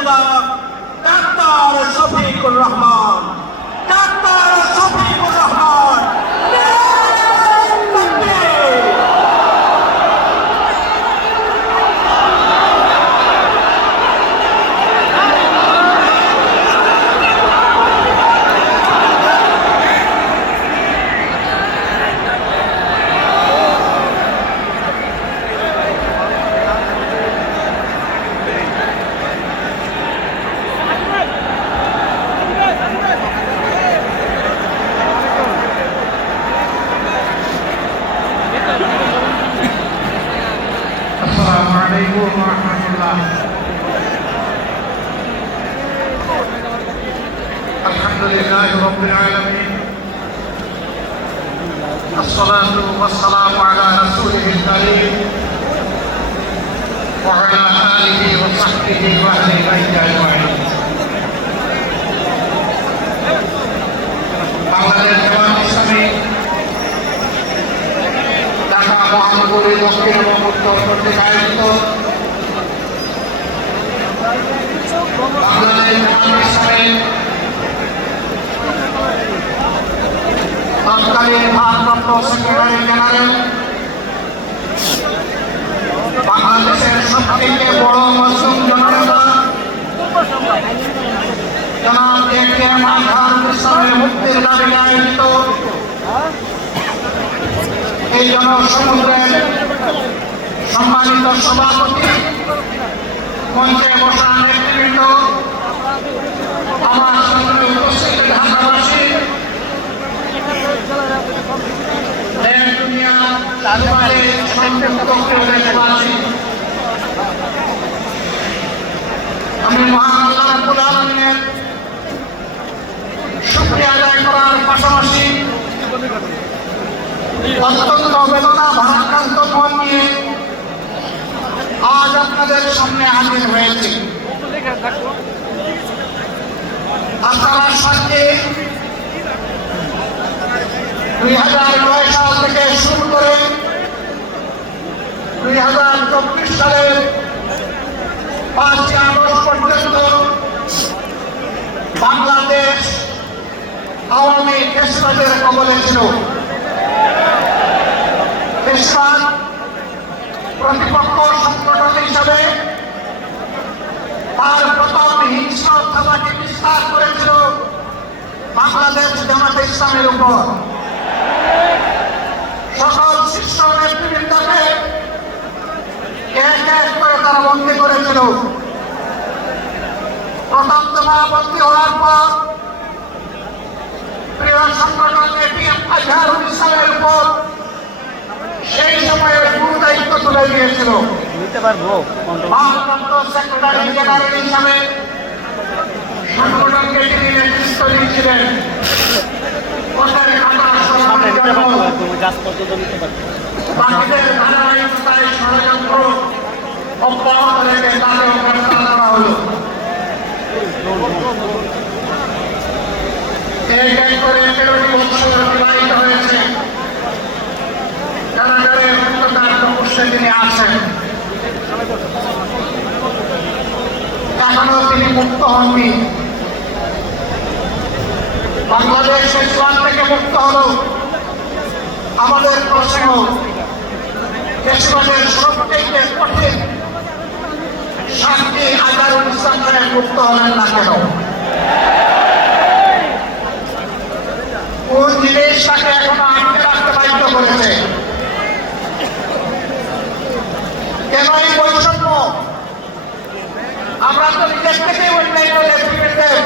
জননেতা doctor Shafiqur Rahman, doctor Shafiqur Rahman. لله رب العالمين الصلاة والسلام على رسوله الكريم وعلى آله وصحبه وأهل بيته أجمعين Bangladesh Jamaat Islami Dhaka মহানগরী দক্ষিণ এবং উত্তর কর্তৃক আয়োজিত বাংলাদেশ জামাত ইসলামী তৎকালীন ভারপ্রাপ্ত সেক্রেটারি জেনারেল, বাংলাদেশের সবথেকে বড় মুসলিম জননেতা জনাব এ.কে.এম. আজহারুল ইসলামের মুক্তির দাবিতে আয়োজিত এই জনসমুদ্রের সম্মানিত সভাপতি, মঞ্চে বসা নেতৃবৃন্দ, আমার সামনে উপস্থিত ঢাকাবাসী, আমি মহান আল্লাহ রাব্বুল আলামিনের শুকরিয়া আদায় করার পাশাপাশি অত্যন্ত বেদনা ভারাক্রান্ত মন নিয়ে আজ আপনাদের সামনে হাজির হয়েছি। আপনারা সাথে 2009 সাল থেকে শুরু করে 2024 সালের 5 আগস্ট পর্যন্ত বাংলাদেশ আওয়ামী ফ্যাসিবাদের কবলে ছিল। ফ্যাসিবাদ প্রতিপক্ষ সংগঠন হিসাবে তার প্রথম হিংস্র থাবাকে বিস্তার করেছিল বাংলাদেশ জামাতে ইসলামের উপর। সকল শীর্ষ নেতৃবৃন্দকে এক এক করে তারা বন্দী করেছিল। প্রথম দফা বন্দী হওয়ার পর প্রিয় সংগঠন এ.কে.এম. আজহারুল ইসলামের উপর সেই সময়ে গুরু দায়িত্ব তুলে দিয়েছিল। ভারপ্রাপ্ত সেক্রেটারি জেনারেল হিসাবে সংগঠনকে তিনি নেতৃত্ব দিয়েছিলেন। বাকিদের ধারাবাহিকতায় ষড়যন্ত্র অব্যাহত রেখে তাদেরও গ্রেফতার করা হলো। এক এক করে 13টি বছর অতিবাহিত হয়েছে। কারাগারের মুক্ততার প্রকোষ্ঠে তিনি আছেন, এখনো তিনি মুক্ত হননি। বাংলাদেশ ইসলাম থেকে মুক্ত হলো আমাদের প্রশ্ন, ফ্যাসিবাদের সবথেকে কঠিন শান্তি আজহারুল ইসলাম সাহেব মুক্ত হলেন না কেন? কোন জিনিস তাকে এখনো আটকে রাখতে বাধ্য করেছে? কেন এই বৈষম্য? আমরা তো নিজের থেকেই অন্যান্য নেতৃবৃন্দের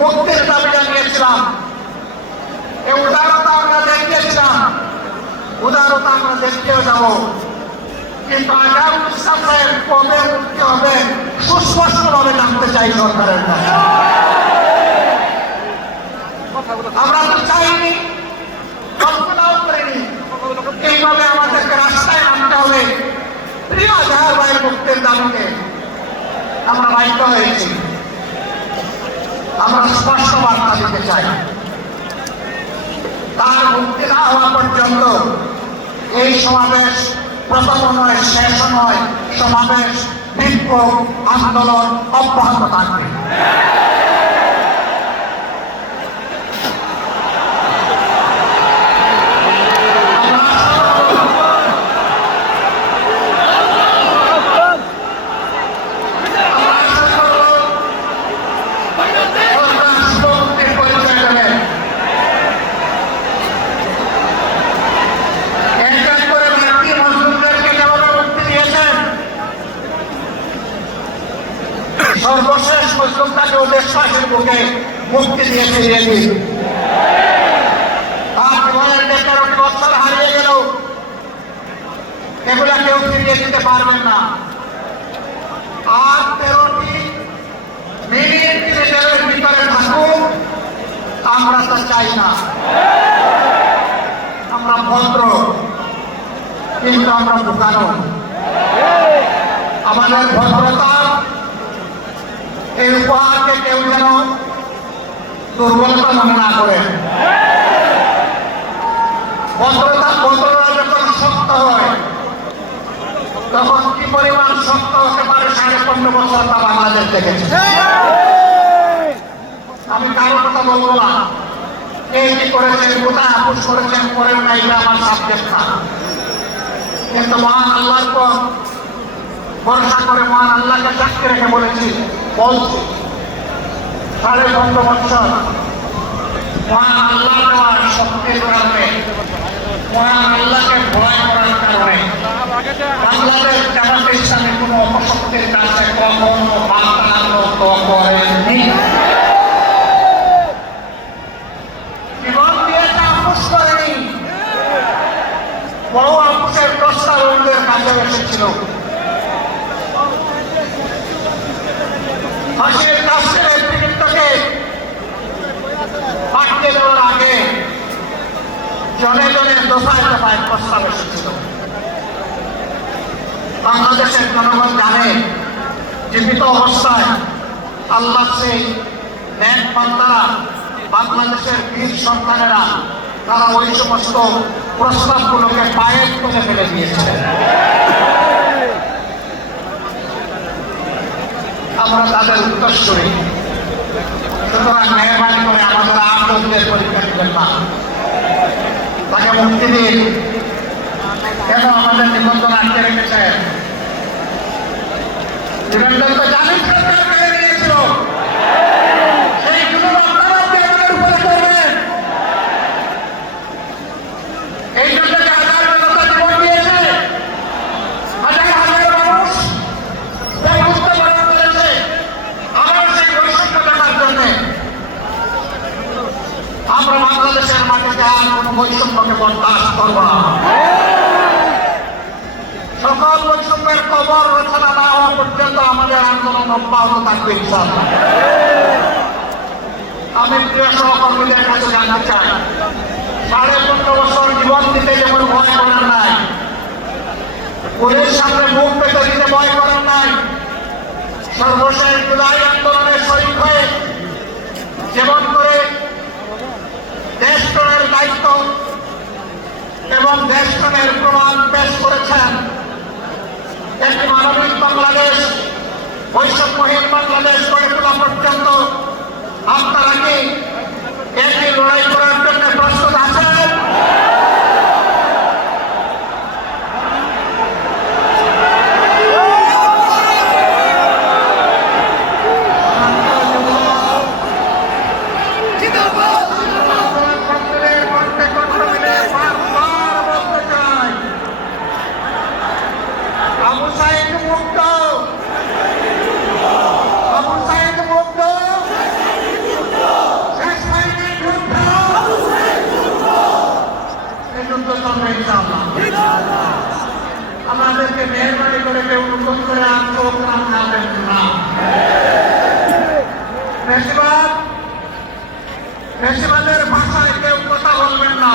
মুক্তির দাবি জানিয়েছিলাম, এই উদারতা আমরা দেখিয়েছিলাম, উদারতা আমরা দেখতেও যাব, কিন্তু আজহারুল ইসলাম সাহেব কবে মুক্তি হবে সুস্পষ্টভাবে জানতে চাই সরকারের কাছে। আমরা তো চাইনি, কল্পনাও করিনি এইভাবে আমাদেরকে রাস্তায় নামতে হবে প্রিয় আজহার ভাইয়ের মুক্তির দাবিতে। আমরা বাধ্য হয়েছি। আমরা স্পষ্ট বার্তা দিতে চাই, তার মুক্তি না হওয়া পর্যন্ত এই সমাবেশ প্রথম নয়, শেষ নয়, সমাবেশ, বিক্ষোভ, আন্দোলন অব্যাহত থাকবে। সর্বশেষ মজলুমটাকে ওদের শ্বাসের বুকে মুক্তি দিয়ে ফিরিয়ে দিন। তার জীবনের যে 13টি বছর হারিয়ে গেল, এগুলা কেউ ফিরিয়ে দিতে পারবেন না। আর 13টি মিনিট তিনি জেলের ভিতরে থাকুক, আমরা তো চাই না। আমরা ভদ্র, কিন্তু আমরা বোকানো। আমাদের ভদ্রতা এই উপহারকে কেউ যেন দুর্বলতা মনে না করে। ভদ্রতা যখন শক্ত হয়, তখন কি পরিমাণ শক্ত হতে পারে 15.5 বছর তা বাংলাদেশ দেখেছে। আমি কারো কথা বলবো না, কে কি করেছেন, কোথায় আপোষ করেছেন, করেন না, এটা আমার সাবজেক্ট না। কিন্তু মহান আল্লাহর পর ভরসা করে মহান আল্লাহকে সাক্ষী রেখে বলছি 15.5 বছর মহান আল্লাহ দেওয়ার শক্তির কারণে, মহান আল্লাহকে ভয় করার কারণে বাংলাদেশ জামাতে ইসলামী কোনো অপশক্তির কাছে কখনো মাথা নত করেনি। জীবন দিয়েছে, আপোষ করেনি। বহু আপোষের প্রস্তাব ওদের কাছে এসেছিল। ফাঁসির কাছে নেতৃত্বকে পাঠিয়ে দেওয়ার আগে জনে জনে দফায় দফায় প্রস্তাব এসেছিল। বাংলাদেশের জনগণ জানে জীবিত অবস্থায় আল্লাহ সেই ন্যাক বান্দারা, বাংলাদেশের বীর সন্তানেরা, তারা ওই সমস্ত প্রস্তাবগুলোকে পায়ের তলে ফেলে দিয়েছিলেন। আমরা তাদের উত্তরসূরি। সুতরাং মেহরবানি করে আমাদের আন্দোলনের পরীক্ষা দিবেন না, তাকে মুক্তি দিন। কেন আমাদের নিবন্ধন আটকে রেখেছেন? নিবন্ধন তো জানেন সরকার কেড়ে নিয়েছিল, সেইগুলো আপনারা আমাদের উপরে করবেন। এই জন্য হাজার জনতা জীবন দিয়েছে, হাজার হাজার মানুষ আমরা বাংলাদেশের মাটিতে আর কোনো বৈষম্যকে বরদাস্ত করব না। সকল বৈষম্যের কবর রচনা না হওয়া পর্যন্ত আমাদের আন্দোলন অব্যাহত থাকবে ইনশাআল্লাহ। আমি প্রিয় সহকর্মীদের কাছে জানতে চাই, 15.5 বছর জীবন দিতে যেমন ভয় করেন নাই, পুলিশ সামনে মুখ পেতে দিতে ভয় করেন নাই, সর্বশেষ জুলাই আন্দোলনে শরীক হয়ে যেমন করে দেশপ্রেমের দায়িত্ব এবং দেশপ্রেমের প্রমাণ পেশ করেছেন, একটি মানবিক বাংলাদেশ, বৈষম্যহীন বাংলাদেশ গড়ে তোলা পর্যন্ত আপনারা কি একই লড়াই করার জন্য প্রস্তুত আছেন? আমাদেরকে মেহরবানি করে কেউ নতুন করে আত্মপ্রাণ খাবেন না। বেশিবাদের ভাষায় কেউ কথা বলবেন না,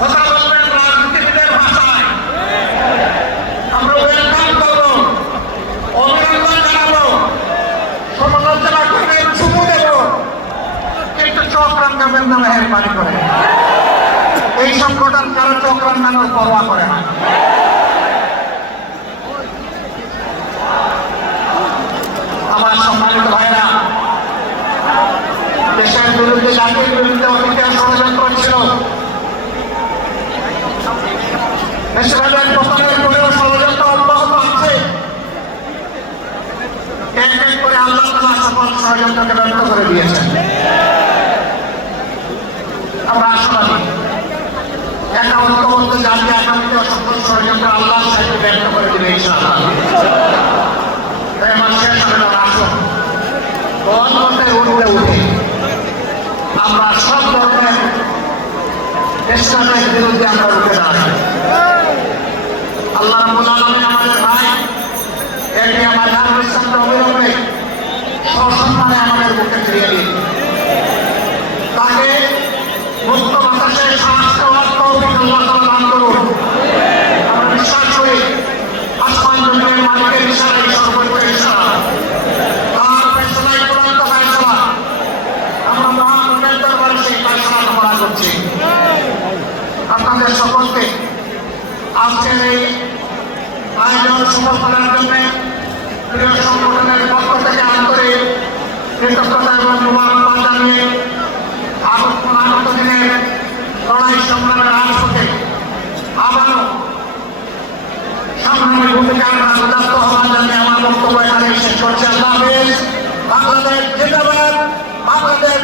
কথা বলবেন রাজনীতিবিদের ভাষায়। আমরা ওয়েলকাম করবো, অভিনন্দন জানাবো, সমালোচনা করবে, চুমু দেব, কিন্তু চোখ রাঙাবেন না মেহরবানি করে। এই সংগঠন তারা চোখ রান্নানোর পরোয়া করে না। আমার সম্মানিত ভাইরা, দেশের বিরুদ্ধে জাতির বিরুদ্ধে অতীতে ষড়যন্ত্র ছিল, দেশের পতনের পরেও ষড়যন্ত্র অব্যাহত আছে। এক এক করে আল্লাহ তাআলা সকল ষড়যন্ত্রকে ব্যর্থ করে দিয়েছেন। আমরা আশাবাদী একটা ঐক্যবদ্ধ জাতি আগামীতে সকল ষড়যন্ত্র আল্লাহর সাথে ব্যর্থ করে দিবে ইনশাআল্লাহ। তাই আমার শেষ হবে আসুন গণতন্ত্রের ঊর্ধ্বে উঠে আমরা সব ধরনের ইসলামের বিরুদ্ধে আমরা উঠে দাঁড়াই। আল্লাহ রাব্বুল আলামিন আমাদের ভাই একে আমাদের ইসলামকে অবিলম্বে সসম্মানে আমাদের বুকে ফিরিয়ে দিন। তাকে মুক্ত বাতাসে শ্বাস নেওয়ার তৌফিক আল্লাহ তাআলা দান করুন। আমরা বিশ্বাস করি আসমান জমিনের মালিকের ইশারায় সর্বোচ্চ ইশারা, তার ফয়সালাই চূড়ান্ত ফয়সালা। আমরা মহানের দরবারে সেই ফয়সালা কামনা করছি। আপনাদের সকলকে আজকের এই আয়োজন সফল করার জন্য প্রিয় সংগঠনের পক্ষ থেকে আন্তরিক কৃতজ্ঞতা এবং মোবারকবাদ জানিয়ে আগত দিনের লড়াই সংগ্রামের রাজপথে আবারও সংগ্রামী ভূমিকার রাজদাত্ত হওয়ার জন্য আমার বক্তব্য এখানে শেষ করছি। আল্লাহ হাফেজ। বাংলাদেশ জিন্দাবাদ। বাংলাদেশ